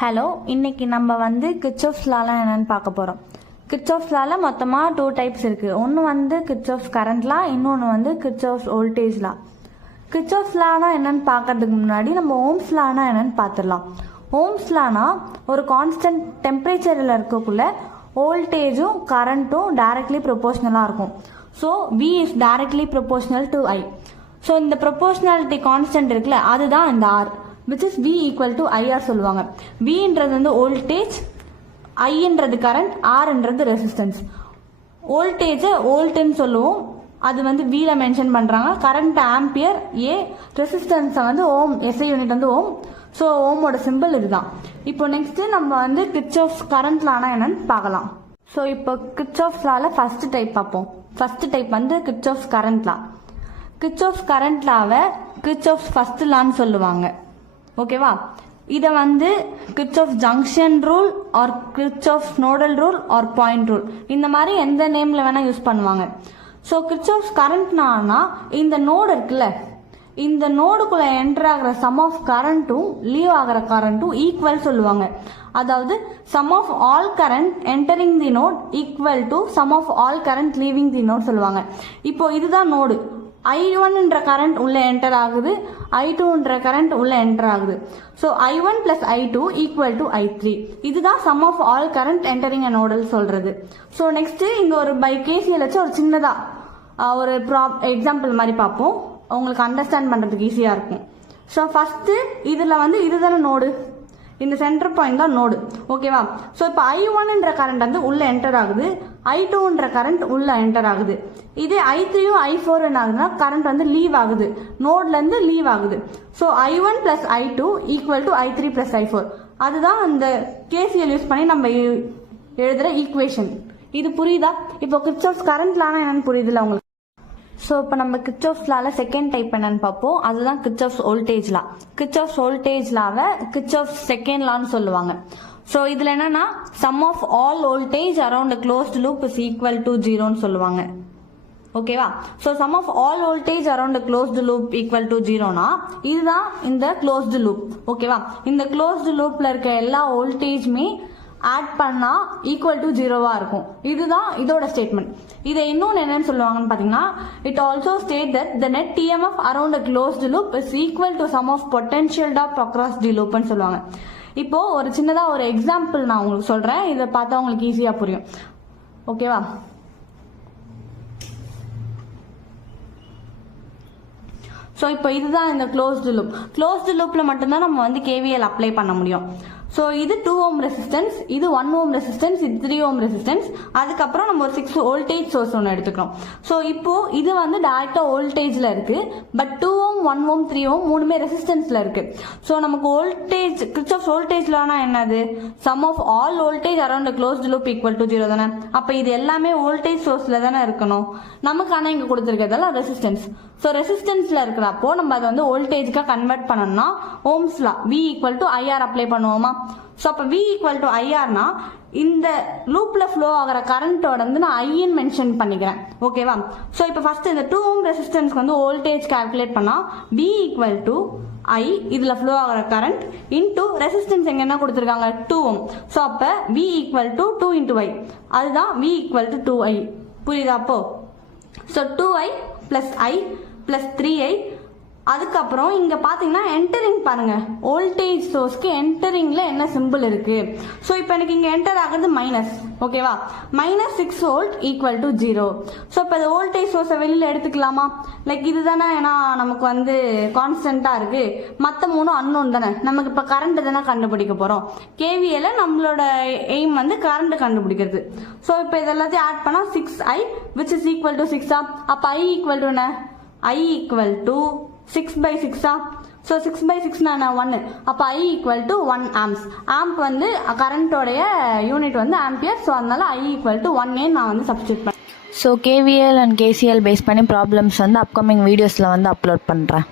Hello, இன்னைக்கு நம்ம வந்து கிர்ச்சாஃப்ஸ் லாலாம் என்னன்னு பார்க்க போகிறோம். கிர்ச்சாஃப்ஸ் லால மொத்தமாக 2 டைப்ஸ் இருக்குது. ஒன்று வந்து கிர்ச்சாஃப்ஸ் கரண்ட் லா, இன்னொன்று வந்து Kirchhoff's voltage law. Kirchhoff's Lana என்னன்னு பார்க்கறதுக்கு முன்னாடி நம்ம ஓம்ஸ் லானா என்னன்னு பார்த்துடலாம். ஓம்ஸ் லானா ஒரு கான்ஸ்டன்ட் டெம்பரேச்சரில் இருக்கக்குள்ள வோல்டேஜும் கரண்ட்டும் டைரக்ட்லி ப்ரொபோஷ்னலாக இருக்கும். So V is directly proportional to I. So இந்த ப்ரொபோஷ்னாலிட்டி கான்ஸ்டன்ட் இருக்குல்ல, அதுதான் இந்த R, which is V equal to IR சொல்லுவாங்க. V என்றது வந்து வோல்டேஜ், I என்றது கரண்ட், R என்றது ரெசிஸ்டன்ஸ். வோல்டேஜ் வோல்ட்னு சொல்லுவோம், அது வந்து V ல மென்ஷன் பண்றாங்க. கரண்ட் ஆம்பியர், A, ரெசிஸ்டன்ஸ் வந்து ஓம், SI யூனிட் வந்து ஓம். ஸோ ஓமோட சிம்பிள் இதுதான். இப்போ நெக்ஸ்ட் நம்ம வந்து கிர்ச்சாஃப்ஸ் கரண்ட் லானா என்னன்னு பார்க்கலாம். ஸோ இப்போ கிர்ச்சாஃப்ஸ் லால ஃபர்ஸ்ட் டைப் பார்ப்போம். ஃபர்ஸ்ட் டைப் வந்து Kirchhoff's current law. Kirchhoff's current லாவை கிர்ச்சாஃப்ஸ் ஃபர்ஸ்ட் லான்னு சொல்லுவாங்க. ஓகேவா? இதை வந்து Kirchhoff's junction rule or Kirchhoff's nodal rule or point rule, இந்த மாதிரி எந்த நேம்ல வேணா யூஸ் பண்ணுவாங்க. ஸோ கிர்ச்சாஃப்ஸ் கரண்ட்னா இந்த நோடு இருக்குல்ல, இந்த நோடுக்குள்ள என்டர் ஆகிற சம் ஆஃப் கரண்ட்டும் லீவ் ஆகிற கரண்ட்டும் ஈக்குவல் சொல்லுவாங்க. அதாவது sum of all current entering the node equal to sum of all current leaving the node சொல்லுவாங்க. இப்போ இதுதான் நோடு. I1 என்ற கரண்ட் உள்ள என்டர் ஆகுது, I2 என்ற கரண்ட் உள்ள என்டர் ஆகுது. So I1 plus I2 equal to I3. இதுதான் sum of all current entering a nodal சொல்றது. ஸோ நெக்ஸ்ட் இங்க ஒரு பை கேசிஎல் வச்சு ஒரு சின்னதா ஒரு எக்ஸாம்பிள் மாதிரி பார்ப்போம், உங்களுக்கு அண்டர்ஸ்டாண்ட் பண்றதுக்கு ஈஸியா இருக்கும். ஸோ ஃபர்ஸ்ட் இதுல வந்து இதுதானே நோடு, இந்த சென்டர் பாயிண்ட் தான் நோடு. ஓகேவா? ஸோ இப்போ I1 என்ற கரண்ட் வந்து உள்ள என்டர் ஆகுது, I2 என்ற கரண்ட் உள்ள என்டர் ஆகுது. இதே I3 I4 என்ன ஆகுதுன்னா கரண்ட் வந்து லீவ் ஆகுது, நோட்ல இருந்து லீவ் ஆகுது. So I1 plus I2 equal to I3 plus I4. அதுதான் அந்த கேசிஎல் யூஸ் பண்ணி நம்ம எழுதுற ஈக்குவேஷன். இது புரியுதா? இப்போ கிர்ச்சாஃப்ஸ் கரண்ட் லானா என்னன்னு புரியுதுல உங்களுக்கு? ஸோ இப்போ நம்ம கிர்ச்சாஃப்ஸ் லால செகண்ட் டைப் என்னன்னு பார்ப்போம். அதுதான் Kirchhoff's voltage law. Kirchhoff's voltage லாவை கிர்ச்சாஃப்ஸ் செகண்ட் லான்னு சொல்லுவாங்க. ஸோ இதுல என்னன்னா sum of all voltage around closed loop is equal to 0ன்னு சொல்லுவாங்க. ஓகேவா? So sum of all voltage around closed loop equal to 0னா இதுதான் இந்த க்ளோஸ்டு லூப். ஓகேவா? இந்த க்ளோஸ்டு லூப்ல இருக்க எல்லா வோல்டேஜ்மே ஆட் பண்ணா ஈக்குவல் டு 0வா இருக்கும். இதுதான் இதோட ஸ்டேட்மெண்ட். இதை இன்னொன்று என்னன்னு சொல்லுவாங்கன்னு பாத்தீங்கன்னா, it also state that the net TMF around a closed loop is equal to sum of potential drop across the லூப்னு சொல்லுவாங்க. இப்போ ஒரு சின்னதா ஒரு எக்ஸாம்பிள் நான் உங்களுக்கு சொல்றேன், இதை பார்த்தா உங்களுக்கு ஈஸியா புரியும். ஓகேவா? ஸோ இப்போ இதுதான் இந்த க்ளோஸ்டு லூப். க்ளோஸ்டு லூப்ல மட்டும்தான் நம்ம வந்து KVL அப்ளை பண்ண முடியும். ஸோ இது 2 ohm ரெசிஸ்டன்ஸ், இது 1 ohm ரெசிஸ்டன்ஸ், இது 3 ohm ரெசிஸ்டன்ஸ். அதுக்கப்புறம் நம்ம ஒரு 6 வோல்டேஜ் சோர்ஸ் ஒன்று எடுத்துக்கிறோம். ஸோ இப்போ இது வந்து டைரக்டா வோல்டேஜ்ல இருக்கு, பட் 2 ohm 1 ohm 3 ohm மூணுமே ரெசிஸ்டன்ஸ்ல இருக்கு. ஸோ நமக்கு வோல்டேஜ் கிர்ச்சாஃப்ஸ் வோல்டேஜ் லானா என்னது? Sum of all voltage around closed loop equal to 0 தானே. அப்ப இது எல்லாமே வோல்டேஜ் சோர்ஸ்ல தானே இருக்கணும். நமக்கு ஆனா இங்க கொடுத்துருக்கிறதெல்லாம் ரெசிஸ்டன்ஸ். ஸோ ரெசிஸ்டன்ஸ்ல இருக்கிறப்போ நம்ம அதை வந்து வோல்டேஜ்க்கா கன்வெர்ட் பண்ணணும்னா Ohm's law V equal to IR apply பண்ணுவோமா? ஸோ அப்போ V ஈக்குவல் டு IRனா இந்த லூப்ல ஃப்ளோ ஆகிற கரண்டோட வந்து நான் ஐன்னு மென்ஷன் பண்ணிக்கிறேன். ஓகேவா? ஸோ இப்போ ஃபர்ஸ்ட் இந்த 2 ohm ரெசிஸ்டன்ஸ்க்கு வந்து வோல்டேஜ் கால்குலேட் பண்ணா V ஈக்குவல் டு I, இதுல ஃப்ளோ ஆகிற கரண்ட் இன்டூ ரெசிஸ்டன்ஸ் எங்க என்ன கொடுத்துருக்காங்க 2 ohm. ஸோ அப்போ V equal to 2 into I, அதுதான் V ஈக்குவல் டு 2I. புரியுதா? அப்போ so 2I plus I plus 3I. அதுக்கப்புறம் இங்க பாத்தீங்கன்னா என்டரிங் பாருங்க, வோல்டேஜ் சோர்ஸ்க்கு என்டரிங்ல என்ன சிம்பிள் இருக்கு. ஸோ இப்போ எனக்கு இங்க என்டர் ஆகுறது மைனஸ். ஓகேவா? Minus 6 volt equal to 0. So இப்போ இந்த வோல்டேஜ் சோர்ஸை வெளியில எடுத்துக்கலாமா? லைக் இதுதானே, ஏன்னா நமக்கு வந்து கான்ஸ்டன்டா இருக்கு, மற்ற 3 அன்னோன் தானே. நமக்கு இப்போ கரண்ட் தானே கண்டுபிடிக்க போறோம். KVL நம்மளோட எய்ம் வந்து கரண்ட் கண்டுபிடிக்கிறது. ஸோ இப்போ இதெல்லாத்தையும் ஆட் பண்ணா 6I which is equal to 6. அப்ப I ஈக்குவல் டு என்ன? I equal to 6/6. ஸோ 6/6 1. அப்போ I equal to 1 amps. Amp வந்து கரண்டோடைய யூனிட் வந்து ஆம்பியர். ஸோ அதனால I ஈக்குவல் டு 1 நான் வந்து சப்ஸ்டியூட் பண்ணேன். So KVL and KCL base பண்ணி ப்ராப்ளம்ஸ் வந்து அப்கமிங் வீடியோஸில் வந்து அப்லோட் பண்ணுறேன்.